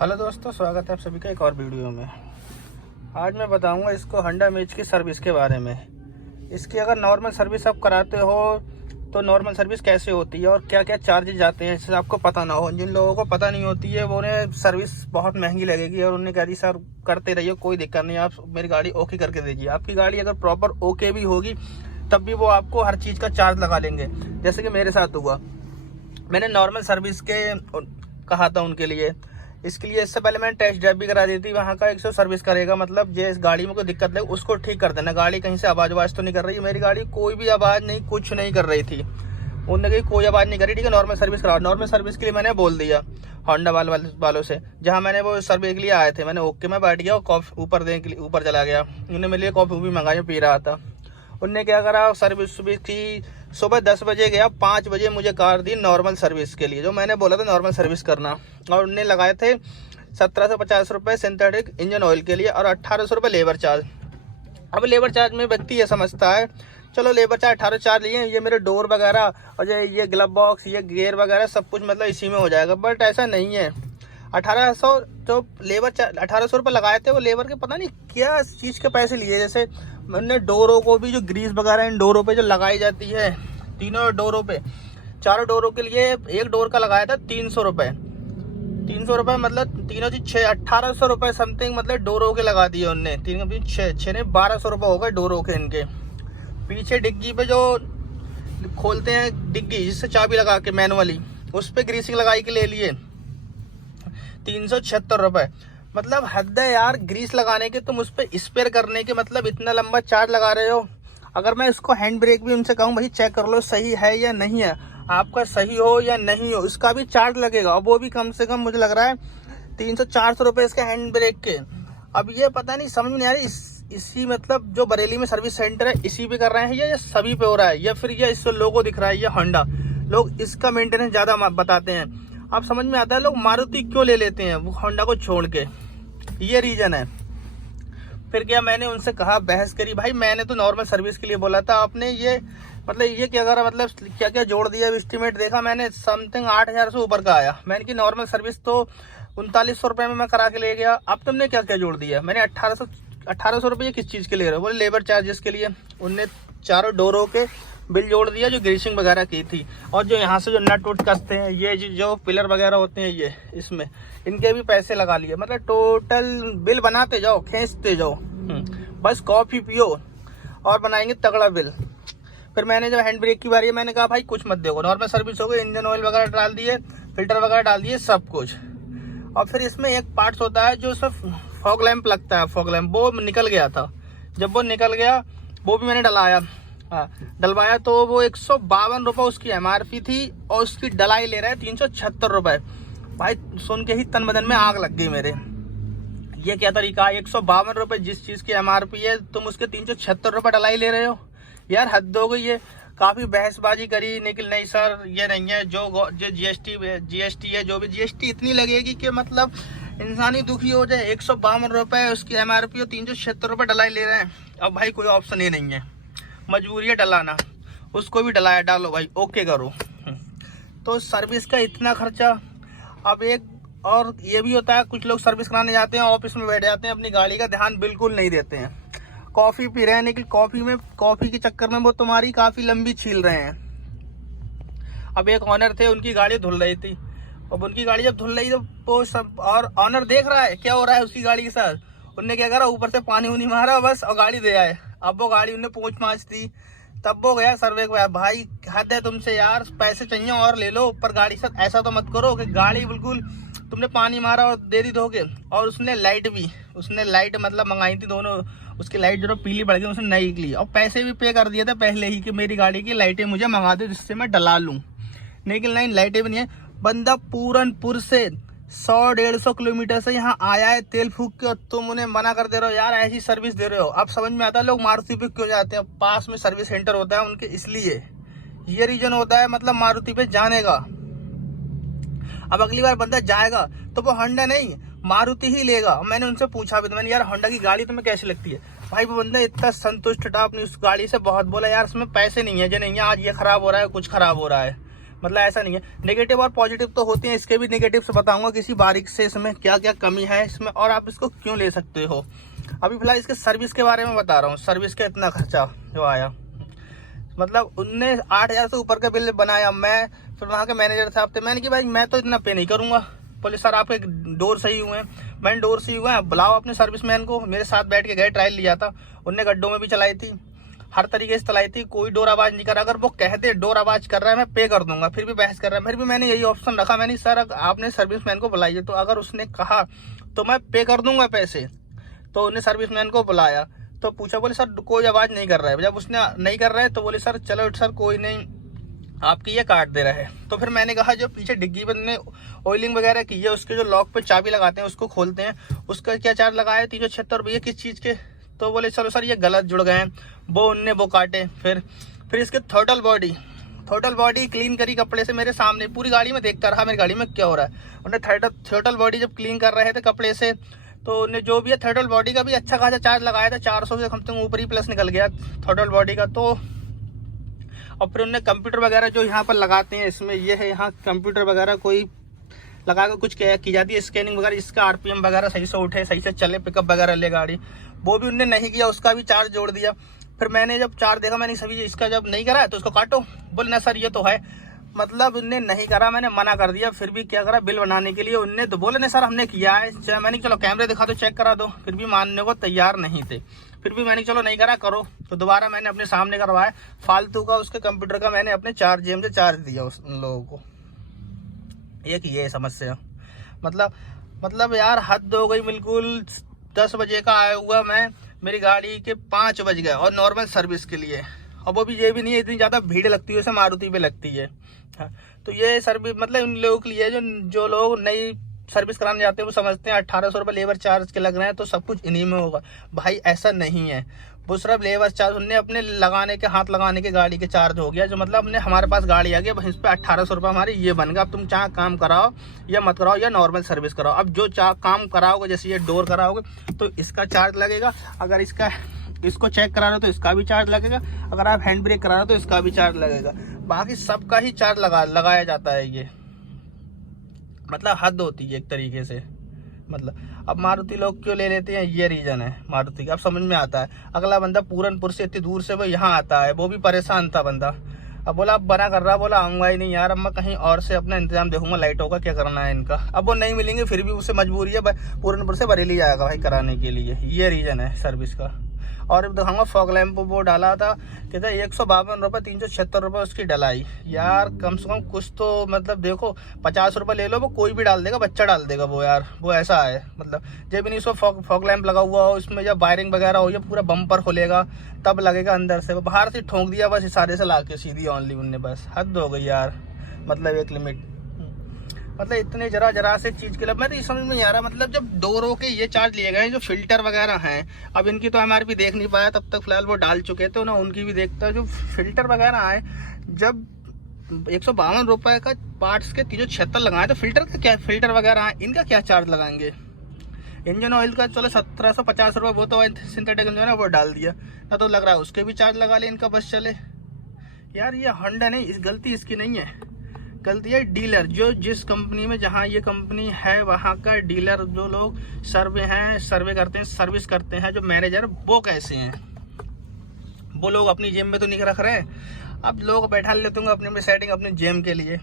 Hello दोस्तों, स्वागत है आप सभी का एक और वीडियो में। आज मैं बताऊंगा इसको होंडा अमेज की सर्विस के बारे में। इसकी अगर नॉर्मल सर्विस आप कराते हो तो नॉर्मल सर्विस कैसे होती है और क्या क्या चार्जेस जाते हैं, इससे आपको पता ना हो। जिन लोगों को पता नहीं होती है वो उन्हें सर्विस बहुत महंगी लगेगी और उन्हें कह दी सर करते रहिए, कोई दिक्कत नहीं, आप मेरी गाड़ी ओके करके दीजिए। आपकी गाड़ी अगर प्रॉपर ओके भी होगी तब भी वो आपको हर चीज़ का चार्ज लगा लेंगे। जैसे कि मेरे साथ हुआ, मैंने नॉर्मल सर्विस के कहा था उनके लिए। इसके लिए इससे पहले मैंने टेस्ट ड्राइव भी करा दी थी। वहाँ का 100 सर्विस करेगा, मतलब जो इस गाड़ी में कोई दिक्कत लगे उसको ठीक कर देना। गाड़ी कहीं से आवाज़ तो नहीं कर रही है, मेरी गाड़ी कोई भी आवाज़ नहीं, कुछ नहीं कर रही थी। उन्होंने कही कोई आवाज़ नहीं करी, ठीक है नॉर्मल सर्विस कराओ। नॉर्मल सर्विस के लिए मैंने बोल दिया होंडा वालों से, जहाँ मैंने वो सर्वे के लिए आए थे। मैंने ओके में बैठ गया और कॉफ़ी ऊपर देने के लिए ऊपर चला गया। उन्होंने मेरे लिए कॉफ़ी भी मंगाई, पी रहा था। उनने क्या करा, सर्विस की सुबह 10 बजे गया, 5 बजे मुझे कार दी नॉर्मल सर्विस के लिए, जो मैंने बोला था नॉर्मल सर्विस करना। और उनने लगाए थे 1750 रुपये सिंथेटिक इंजन ऑयल के लिए और 1800 रुपये लेबर चार्ज। अब लेबर चार्ज में व्यक्ति ये समझता है चलो लेबर चार्ज 1800 चार्ज लिए, ये मेरे डोर वगैरह और ये ग्लव बॉक्स, ये गियर वगैरह सब कुछ मतलब इसी में हो जाएगा। बट ऐसा नहीं है। 1800 जो लेबर चार्ज 1800 रुपये लगाए थे, वो लेबर के पता नहीं क्या चीज़ के पैसे लिए। जैसे मैंने डोरों को भी जो ग्रीस वगैरह इन डोरों पे जो लगाई जाती है, तीनों डोरों पे, चारों डोरों के लिए एक डोर का लगाया था 300 रुपये। 300 रुपये मतलब तीनों चीज 1800 रुपये समथिंग, मतलब डोरों के लगा दिए उनने। तीन 6 ने 1200 रुपये हो गए डोरों के इनके। पीछे डिग्गी पे जो खोलते हैं डिग्गी जिससे चाबी लगा के मैनुअली, उस पर ग्रीसिंग लगाई के ले लिए 376 रुपये। मतलब हद है यार, ग्रीस लगाने के तुम उस पर स्पेयर करने के मतलब इतना लंबा चार्ज लगा रहे हो। अगर मैं इसको हैंड ब्रेक भी उनसे कहूँ भाई चेक कर लो सही है या नहीं है, आपका सही हो या नहीं हो, इसका भी चार्ज लगेगा। और वो भी कम से कम मुझे लग रहा है 300-400 रुपये इसके हैंड ब्रेक के। अब ये पता नहीं समझ में नहीं आ रही इसी मतलब जो बरेली में सर्विस सेंटर है इसी पे कर रहे हैं या सभी पे हो रहा है, या फिर ये इससे लोगो दिख रहा है ये होंडा, लोग इसका मेंटेनेंस ज़्यादा बताते हैं। अब समझ में आता है लोग मारुति क्यों ले लेते हैं वो होंडा को छोड़ के, ये रीज़न है। फिर क्या मैंने उनसे कहा, बहस करी, भाई मैंने तो नॉर्मल सर्विस के लिए बोला था, आपने ये मतलब ये क्या करा, मतलब क्या क्या जोड़ दिया। एस्टीमेट देखा मैंने समथिंग 8000 से ऊपर का आया। मैंने की नॉर्मल सर्विस तो 3900 रुपये में मैं करा के ले गया, अब तुमने क्या क्या जोड़ दिया। मैंने 1800 रुपये किस चीज़ के ले रहे हो, बोले लेबर चार्जेस के लिए। उनने चारों डोरों के बिल जोड़ दिया जो ग्रीसिंग वगैरह की थी, और जो यहाँ से जो नट उट कसते हैं, ये जो पिलर वगैरह होते हैं ये इसमें इनके भी पैसे लगा लिए। मतलब टोटल बिल बनाते जाओ, खींचते जाओ, बस कॉफ़ी पियो और बनाएंगे तगड़ा बिल। फिर मैंने जब हैंड ब्रेक की बारी है मैंने कहा भाई कुछ मत देखो, नॉर्मल सर्विस हो गई, इंजन ऑयल वगैरह डाल दिए, फिल्टर वगैरह डाल दिए, सब कुछ। और फिर इसमें एक पार्ट्स होता है जो उसमें फॉग लैंप लगता है, फॉग लैंप वो निकल गया था। जब वो निकल गया वो भी मैंने डलाया, डलवाया, तो वो 152 रुपये उसकी MRP थी और उसकी डलाई ले रहा है 376 रुपये। भाई सुन के ही तन बदन में आग लग गई मेरे। ये क्या तरीका, 152 रुपये जिस चीज़ की MRP है तुम उसके 376 रुपये डलाई ले रहे हो, यार हद हो गई है। काफ़ी बहसबाजी करी, लेकिन नहीं सर ये नहीं है, जो GST है, जो भी GST इतनी लगेगी कि मतलब इंसान ही दुखी हो जाए। 152 रुपये उसकी MRP और 376 रुपये डलाई ले रहे हैं। अब भाई कोई ऑप्शन ही नहीं है, मजबूरी है डलाना, उसको भी डलाया, डालो भाई ओके करो। तो सर्विस का इतना खर्चा। अब एक और ये भी होता है, कुछ लोग सर्विस कराने जाते हैं, ऑफिस में बैठ जाते हैं, अपनी गाड़ी का ध्यान बिल्कुल नहीं देते हैं, कॉफ़ी पी रहे हैं, लेकिन कॉफ़ी के चक्कर में वो तुम्हारी काफ़ी लंबी छील रहे हैं। अब एक ऑनर थे, उनकी गाड़ी धुल रही थी, अब उनकी गाड़ी जब धुल रही तो वो सब, और ऑनर देख रहा है क्या हो रहा है उसकी गाड़ी के साथ। उनने क्या करा, ऊपर से पानी उनी मारा बस और गाड़ी दे आए। अब वो गाड़ी उन्हें पूछ दी, तब वो गया सर्वे को। भाई हद है तुमसे यार, पैसे चाहिए और ले लो, पर गाड़ी के साथ ऐसा तो मत करो कि गाड़ी बिल्कुल तुमने पानी मारा और दे दी धोके। और उसने लाइट मतलब मंगाई थी दोनों, उसकी लाइट जो पीली पड़ गई, उसने नई ली और पैसे भी पे कर दिए थे पहले ही कि मेरी गाड़ी की लाइटें मुझे मंगा दो जिससे मैं डला लूँ। लेकिन नहीं, लाइटें भी नहीं है। बंदा पूरनपुर से 100-150 किलोमीटर से यहाँ आया है तेल फूक के, और तुम उन्हें मना कर दे रहे हो यार, ऐसी सर्विस दे रहे हो। अब समझ में आता है लोग मारुति पे क्यों जाते हैं, पास में सर्विस सेंटर होता है उनके, इसलिए ये रीजन होता है मतलब मारुति पे जाने का। अब अगली बार बंदा जाएगा तो वो होंडा नहीं मारुति ही लेगा। मैंने उनसे पूछा भी तो, मैंने यार होंडा की गाड़ी तुम्हें कैसी लगती है। भाई वो बंदा इतना संतुष्ट था अपनी उस गाड़ी से, बहुत बोला यार इसमें पैसे नहीं है जो नहीं है, आज ये खराब हो रहा है, कुछ खराब हो रहा है। मतलब ऐसा नहीं है। नेगेटिव और पॉजिटिव तो होते हैं, इसके भी नेगेटिव से बताऊंगा किसी बारीक से, इसमें क्या क्या कमी है इसमें और आप इसको क्यों ले सकते हो। अभी फिलहाल इसके सर्विस के बारे में बता रहा हूँ। सर्विस का इतना खर्चा जो आया, मतलब उनने 8,000 से ऊपर का बिल बनाया। मैं फिर वहाँ के मैनेजर साहब थे, मैंने कि भाई मैं तो इतना पे नहीं करूँगा। बोले सर आपके डोर सही हुए हैं। मैंने डोर सही हुआ है, बुलाओ अपने सर्विसमैन को। मेरे साथ बैठ के गए, ट्रायल लिया था, उनने गड्ढों में भी चलाई थी, हर तरीके से चलाई थी, कोई डोर आवाज नहीं करा। अगर वो कहते डोर आवाज कर रहा है मैं पे कर दूंगा, फिर भी बहस कर रहा है। फिर भी मैंने यही ऑप्शन रखा, मैंने सर आपने सर्विसमैन को बुलाइए, तो अगर उसने कहा तो मैं पे कर दूंगा पैसे। तो उन्हें सर्विसमैन को बुलाया तो पूछा, बोले सर कोई आवाज नहीं कर रहा है। जब उसने नहीं कर रहा है तो बोले सर चलो सर कोई नहीं, आपकी ये काट दे रहा है। तो फिर मैंने कहा जो पीछे डिग्गी बंद में ऑयलिंग वगैरह की है, उसके जो लॉक पे चाबी लगाते हैं उसको खोलते हैं, उसका क्या चार्ज लगाया 376 रुपये किस चीज़ के। तो बोले चलो सर ये गलत जुड़ गए हैं, वो उनने वो काटे। फिर इसके थ्रोटल बॉडी क्लीन करी कपड़े से मेरे सामने, पूरी गाड़ी में देखता रहा मेरी गाड़ी में क्या हो रहा है। उन्हें थ्रोटल बॉडी जब क्लीन कर रहे थे कपड़े से, तो उन्हें जो भी है थ्रोटल बॉडी का भी अच्छा खासा चार्ज लगाया था, 400 से कम से कम ऊपर ही प्लस निकल गया थ्रोटल बॉडी का। तो और फिर उन्हें कंप्यूटर वगैरह जो यहाँ पर लगाते हैं, इसमें ये है यहाँ कंप्यूटर वगैरह कोई लगा कर कुछ की जाती है स्कैनिंग वगैरह, इसका आरपीएम वगैरह सही से उठे, सही से चले, पिकअप वगैरह ले गाड़ी, वो भी उनने नहीं किया, उसका भी चार्ज जोड़ दिया। फिर मैंने जब चार्ज देखा, मैंने सभी इसका जब नहीं करा तो इसको काटो। बोले ना सर ये तो है, मतलब उनने नहीं करा, मैंने मना कर दिया। फिर भी क्या करा, बिल बनाने के लिए उनने तो बोले नहीं सर हमने किया है। मैंने चलो कैमरे दिखा दो, चेक करा दो, फिर भी मानने को तैयार नहीं थे। फिर भी मैंने चलो नहीं करा, करो। तो दोबारा मैंने अपने सामने करवाया, फालतू का उसके कंप्यूटर का मैंने अपने जेब से चार्ज दिया उन लोगों को। ये समस्या मतलब यार हद हो गई बिल्कुल। 10 बजे का आया हुआ मैं, मेरी गाड़ी के 5 बज गए और नॉर्मल सर्विस के लिए। और वो भी ये भी नहीं है इतनी ज़्यादा भीड़ लगती है जैसे मारुति पे लगती है। हाँ, तो ये सर्विस मतलब उन लोगों के लिए जो लोग नई सर्विस कराने जाते हैं वो समझते हैं 1800 रुपये लेबर चार्ज के लग रहे हैं तो सब कुछ इन्हीं में होगा। भाई ऐसा नहीं है, वो सिर्फ लेबर चार्ज उनने अपने लगाने के हाथ लगाने के गाड़ी के चार्ज हो गया, जो मतलब हमने हमारे पास गाड़ी आ गई, इस पर 1800 रुपये हमारे ये बन गया। अब तुम चाहे काम कराओ या मत कराओ या नॉर्मल सर्विस कराओ, अब जो काम कराओगे जैसे ये डोर कराओगे तो इसका चार्ज लगेगा, अगर इसको चेक करा रहे हो तो इसका भी चार्ज लगेगा, अगर आप हैंड ब्रेक करा रहे हो तो इसका भी चार्ज लगेगा, बाकी सबका ही चार्ज लगाया जाता है। ये मतलब हद होती है एक तरीके से। मतलब अब मारुति लोग क्यों ले लेते हैं, ये रीजन है मारुति का। अब समझ में आता है, अगला बंदा पूरनपुर से इतनी दूर से वो यहाँ आता है, वो भी परेशान था बंदा। अब बोला अब बना कर रहा, बोला आऊंगा ही नहीं यार, अब मैं कहीं और से अपना इंतजाम देखूंगा, लाइटों का क्या करना है इनका। अब वो नहीं मिलेंगे, फिर भी उसे मजबूरी है, पूरनपुर से बरेली जाएगा भाई कराने के लिए। ये रीजन है सर्विस का। और दिखाऊंगा फॉग लैंप वो डाला था, कहता है 152 रुपये 376 रुपये उसकी डलाई। यार कम से कम कुछ तो मतलब देखो, 50 रुपये ले लो, वो कोई भी डाल देगा, बच्चा डाल देगा वो यार, वो ऐसा है। मतलब जब नहीं इसको फॉग लैंप लगा हुआ हो, इसमें जब वायरिंग वगैरह हो, या पूरा बम्पर खुलेगा तब लगेगा अंदर से, बाहर से ठोंक दिया बस इशारे से ला के सीधी ऑनली उनने, बस हद हो गई यार। मतलब एक लिमिट, मतलब इतने जरा से चीज के लिए मैं तो ये समझ में नहीं आ रहा। मतलब जब डोरों के ये चार्ज लिए गए, जो फिल्टर वगैरह हैं, अब इनकी तो एमआरपी देख नहीं पाया तब तक, फिलहाल वो डाल चुके थे ना, उनकी भी देखता है। जो फिल्टर वगैरह है, जब 152 रुपये का पार्ट्स के 376 लगाए, तो फिल्टर का क्या, फिल्टर वगैरह है इनका क्या चार्ज लगाएंगे। इंजन ऑयल का चलो 1750 रुपये, वो तो सिंथेटिक इंजन है वो डाल दिया ना, तो लग रहा है उसके भी चार्ज लगा ले इनका बस चले। यार ये होंडा नहीं, इस गलती इसकी नहीं है, गलती है डीलर। जो जिस कंपनी में, जहाँ ये कंपनी है वहाँ का डीलर, जो लोग सर्वे करते हैं, सर्विस करते हैं, जो मैनेजर, वो कैसे हैं। वो लोग अपनी जेब में तो नहीं रख रहे हैं, अब लोग बैठा लेते होंगे अपने में सेटिंग अपने जेब के लिए।